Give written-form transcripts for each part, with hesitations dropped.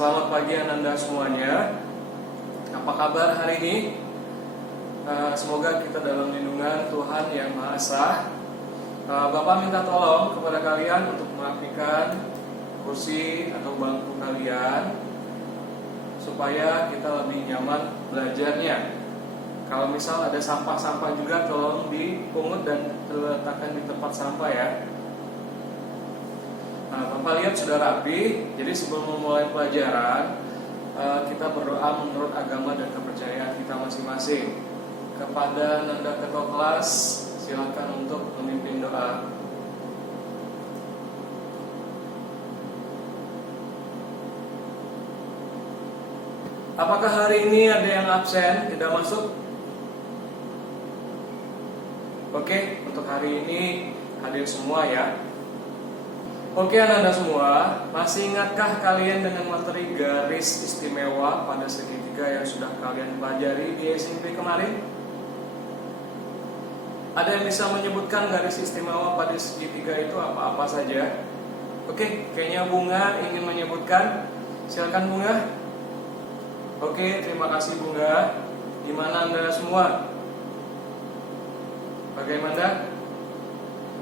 Selamat pagi Ananda semuanya. Apa kabar hari ini? Semoga kita dalam lindungan Tuhan yang Maha Esa. Bapak minta tolong kepada kalian untuk merapikan kursi atau bangku kalian supaya kita lebih nyaman belajarnya. Kalau misal ada sampah-sampah juga tolong dipungut dan diletakkan di tempat sampah ya. Nah, Bapak lihat sudah rapi. Jadi sebelum memulai pelajaran, kita berdoa menurut agama dan kepercayaan kita masing-masing. Kepada Nanda Ketua Kelas, silakan untuk memimpin doa. Apakah hari ini ada yang absen, tidak masuk? Oke, untuk hari ini hadir semua ya. Oke Ananda semua, masih ingatkah kalian dengan materi garis istimewa pada segitiga yang sudah kalian pelajari di SMP kemarin? Ada yang bisa menyebutkan garis istimewa pada segitiga itu apa-apa saja? Oke, kayaknya Bunga ingin menyebutkan. Silakan Bunga. Oke, terima kasih Bunga. Gimana Anda semua? Bagaimana?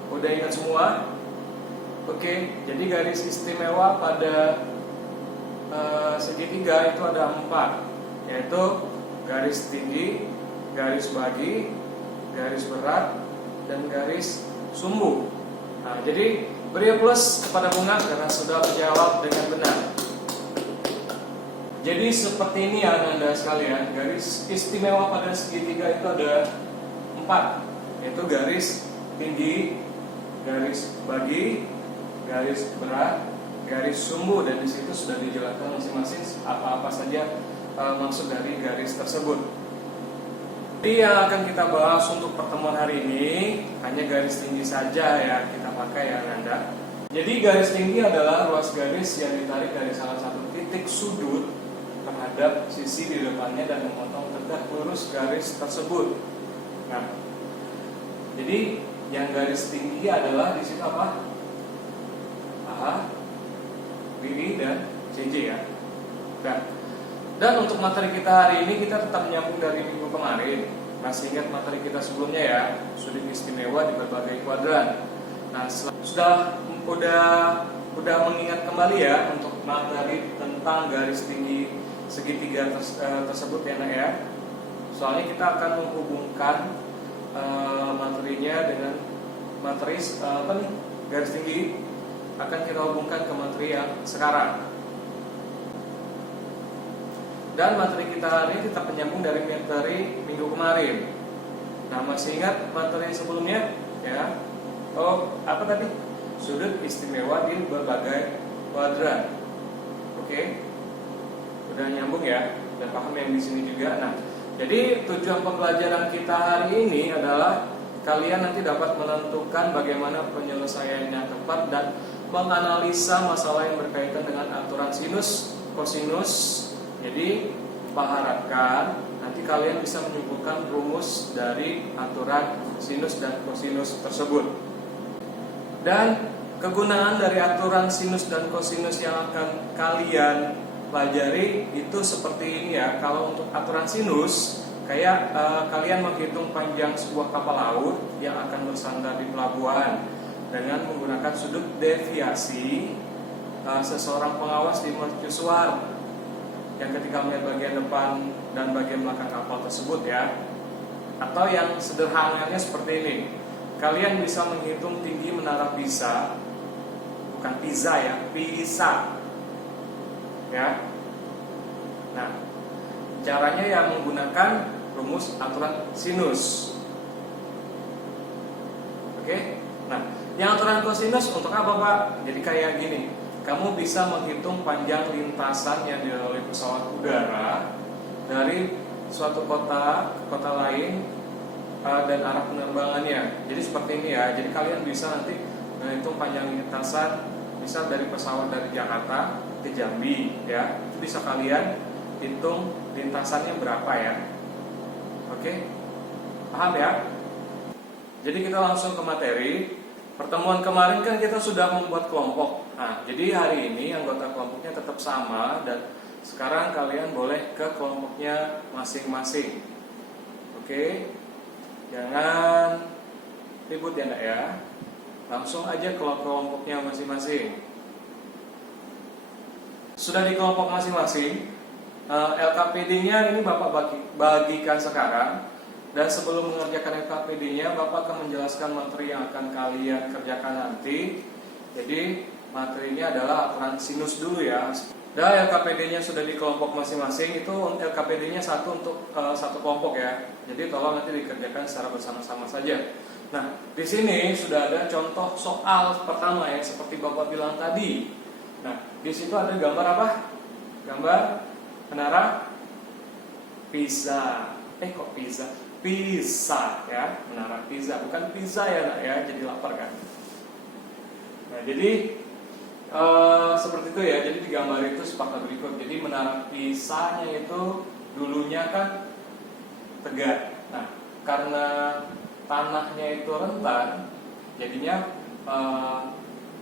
Udah ingat semua? Oke, jadi garis istimewa pada segitiga itu ada 4, yaitu garis tinggi, garis bagi, garis berat, dan garis sumbu. Nah, jadi beri plus kepada Bunga karena sudah menjawab dengan benar. Jadi seperti ini ya Anda sekalian, garis istimewa pada segitiga itu ada 4, yaitu garis tinggi, garis bagi, garis berat, garis sumbu, dan di situ sudah dijelaskan masing-masing apa-apa saja maksud dari garis tersebut. Jadi yang akan kita bahas untuk pertemuan hari ini hanya garis tinggi saja ya kita pakai ya Nanda. Jadi garis tinggi adalah ruas garis yang ditarik dari salah satu titik sudut terhadap sisi di depannya dan memotong tegak lurus garis tersebut. Nah, jadi yang garis tinggi adalah di situ apa? A, B, dan CJ ya. Dan untuk materi kita hari ini kita tetap menyambung dari minggu kemarin. Masih ingat materi kita sebelumnya ya, sudut istimewa di berbagai kuadran. Nah, udah mengingat kembali ya untuk materi tentang garis tinggi segitiga tersebut ya Nak ya. Soalnya kita akan menghubungkan materinya dengan materi garis tinggi akan kita hubungkan ke materi yang sekarang. Dan materi kita hari ini tetap menyambung dari materi minggu kemarin. Nah, masih ingat materi sebelumnya? Ya. Oh, apa tadi? Sudut istimewa di berbagai kuadran. Oke. Udah nyambung ya? Dan paham yang di sini juga. Nah, jadi tujuan pembelajaran kita hari ini adalah kalian nanti dapat menentukan bagaimana penyelesaian yang tepat dan menganalisa masalah yang berkaitan dengan aturan sinus, kosinus. Jadi, Pak harapkan nanti kalian bisa menyimpulkan rumus dari aturan sinus dan kosinus tersebut. Dan kegunaan dari aturan sinus dan kosinus yang akan kalian pelajari itu seperti ini ya. Kalau untuk aturan sinus, kayak kalian menghitung panjang sebuah kapal laut yang akan bersandar di pelabuhan dengan menggunakan sudut deviasi seseorang pengawas di mercusuar yang ketika melihat bagian depan dan bagian belakang kapal tersebut ya. Atau yang sederhananya seperti ini, kalian bisa menghitung tinggi menara Pisa, bukan Pisa ya, Pisa ya. Nah, caranya yang menggunakan rumus aturan sinus. Oke. Nah, yang aturan kosinus untuk apa Pak? Jadi kayak gini, kamu bisa menghitung panjang lintasan yang dilalui pesawat udara dari suatu kota ke kota lain dan arah penerbangannya. Jadi seperti ini ya. Jadi kalian bisa nanti menghitung panjang lintasan, misal dari pesawat dari Jakarta ke Jambi ya. Itu bisa kalian hitung lintasannya berapa ya. Oke? Paham ya? Jadi kita langsung ke materi. Pertemuan kemarin kan kita sudah membuat kelompok Nah, jadi hari ini anggota kelompoknya tetap sama dan sekarang kalian boleh ke kelompoknya masing-masing. Oke, jangan ribut ya Nak ya. Langsung aja ke kelompoknya masing-masing. Sudah di kelompok masing-masing, LKPD-nya ini Bapak bagikan sekarang. Dan sebelum mengerjakan LKPD-nya, Bapak akan menjelaskan materi yang akan kalian kerjakan nanti. Jadi materinya adalah aturan sinus dulu ya. Dan LKPD-nya sudah di kelompok masing-masing, itu LKPD-nya satu untuk satu kelompok ya. Jadi tolong nanti dikerjakan secara bersama-sama saja. Nah, di sini sudah ada contoh soal pertama ya, seperti Bapak bilang tadi. Nah, di situ ada gambar apa? Gambar menara Pisa. Kok Pisa? Pisa ya, menara Pisa, bukan pizza ya Nak ya, jadi lapar kan. Nah, jadi seperti itu ya. Jadi di gambar itu seperti berikut. Jadi menara Pisanya itu dulunya kan tegak. Nah, karena tanahnya itu rentan, jadinya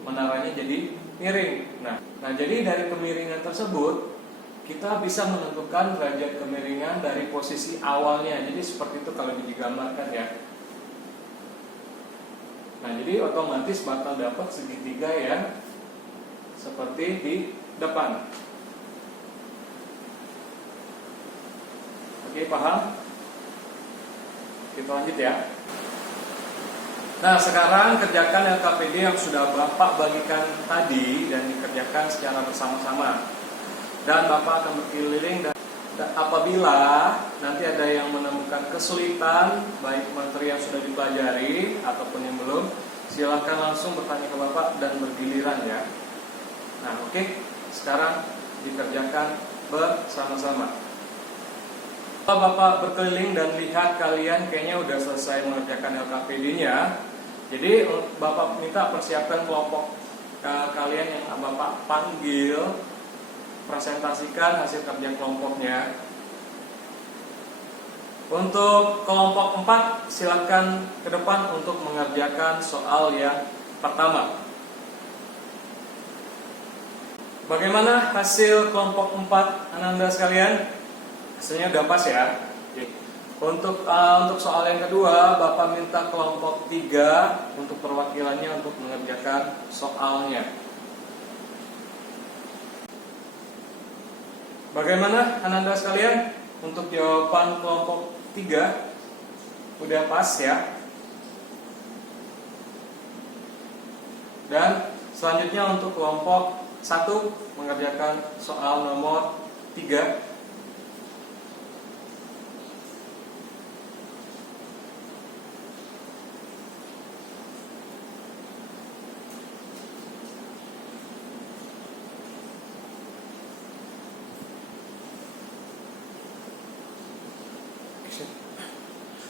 menaranya jadi miring. Nah, jadi dari kemiringan tersebut kita bisa menentukan derajat kemiringan dari posisi awalnya. Jadi seperti itu kalau digambarkan ya. Nah, jadi otomatis bakal dapat segitiga yang seperti di depan. Oke, paham? Kita lanjut ya. Nah, sekarang kerjakan LKPD yang sudah Bapak bagikan tadi dan dikerjakan secara bersama-sama. Dan Bapak akan berkeliling dan apabila nanti ada yang menemukan kesulitan baik materi yang sudah dipelajari ataupun yang belum, silakan langsung bertanya ke Bapak dan bergiliran ya. Nah, oke, sekarang dikerjakan bersama-sama. Bapak berkeliling dan lihat kalian kayaknya udah selesai mengerjakan LKPD-nya. Jadi Bapak minta persiapkan kelompok kalian yang Bapak panggil, presentasikan hasil kerja kelompoknya. Untuk kelompok 4 silakan ke depan untuk mengerjakan soal yang pertama. Bagaimana hasil kelompok 4 Ananda sekalian? Hasilnya udah pas ya. Untuk soal yang kedua, Bapak minta kelompok 3 untuk perwakilannya untuk mengerjakan soalnya. Bagaimana Ananda sekalian? Untuk jawaban kelompok 3 udah pas ya. Dan selanjutnya untuk kelompok 1 mengerjakan soal nomor 3.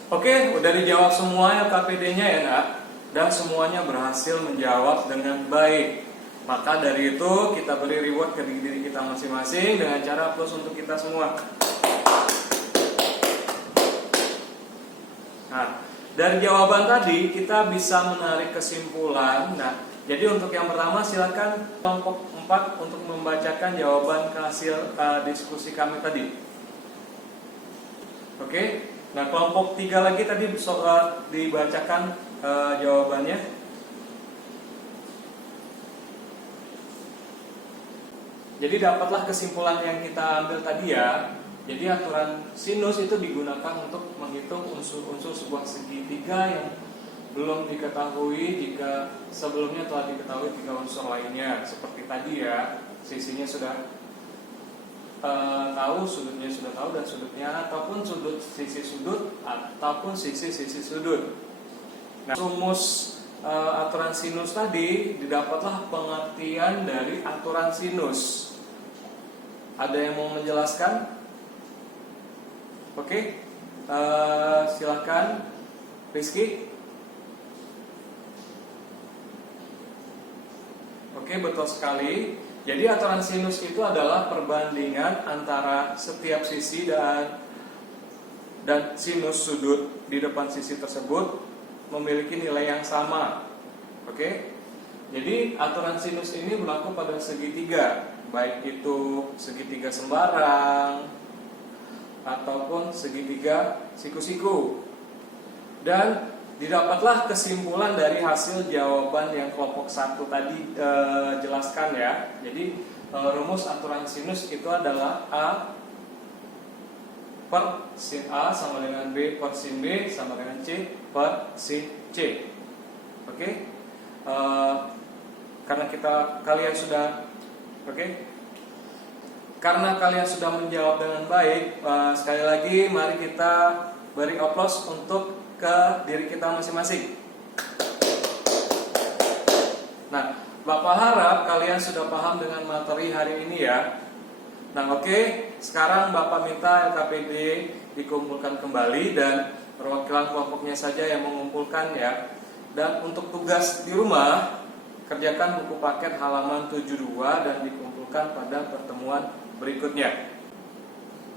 Oke, udah dijawab semua LKPD-nya ya Nak. Dan semuanya berhasil menjawab dengan baik. Maka dari itu kita beri reward ke diri kita masing-masing dengan cara plus untuk kita semua. Nah, dari jawaban tadi kita bisa menarik kesimpulan. Nah, jadi untuk yang pertama silakan kelompok 4 untuk membacakan jawaban ke hasil diskusi kami tadi. Oke. Nah, kelompok 3 lagi tadi dibacakan jawabannya. Jadi dapatlah kesimpulan yang kita ambil tadi ya. Jadi aturan sinus itu digunakan untuk menghitung unsur-unsur sebuah segitiga yang belum diketahui jika sebelumnya telah diketahui 3 unsur lainnya. Seperti tadi ya, sisinya sudah tahu, sudutnya sudah tahu, dan sudutnya ataupun sisi sudut ataupun sisi sudut. Nah, rumus aturan sinus tadi didapatlah pengertian dari aturan sinus. Ada yang mau menjelaskan? Oke, silakan Rizky. Oke, betul sekali. Jadi aturan sinus itu adalah perbandingan antara setiap sisi dan sinus sudut di depan sisi tersebut memiliki nilai yang sama. Oke. Jadi aturan sinus ini berlaku pada segitiga, baik itu segitiga sembarang ataupun segitiga siku-siku. Dan didapatlah kesimpulan dari hasil jawaban yang kelompok 1 tadi jelaskan ya. Jadi rumus aturan sinus itu adalah A per sin A sama dengan B per sin B sama dengan C per sin C. Oke? Karena kalian sudah karena kalian sudah menjawab dengan baik, sekali lagi mari kita beri aplaus untuk ke diri kita masing-masing. Nah, Bapak harap kalian sudah paham dengan materi hari ini ya. Nah, sekarang Bapak minta LKPD dikumpulkan kembali dan perwakilan kelompoknya saja yang mengumpulkan ya. Dan untuk tugas di rumah, kerjakan buku paket halaman 72 dan dikumpulkan pada pertemuan berikutnya.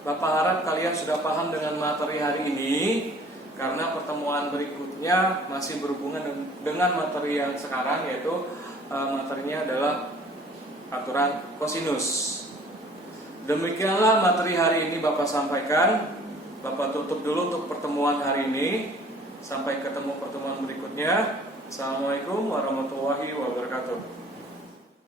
Bapak harap kalian sudah paham dengan materi hari ini, karena pertemuan berikutnya masih berhubungan dengan materi yang sekarang, yaitu materinya adalah aturan kosinus. Demikianlah materi hari ini Bapak sampaikan. Bapak tutup dulu untuk pertemuan hari ini. Sampai ketemu pertemuan berikutnya. Assalamualaikum warahmatullahi wabarakatuh.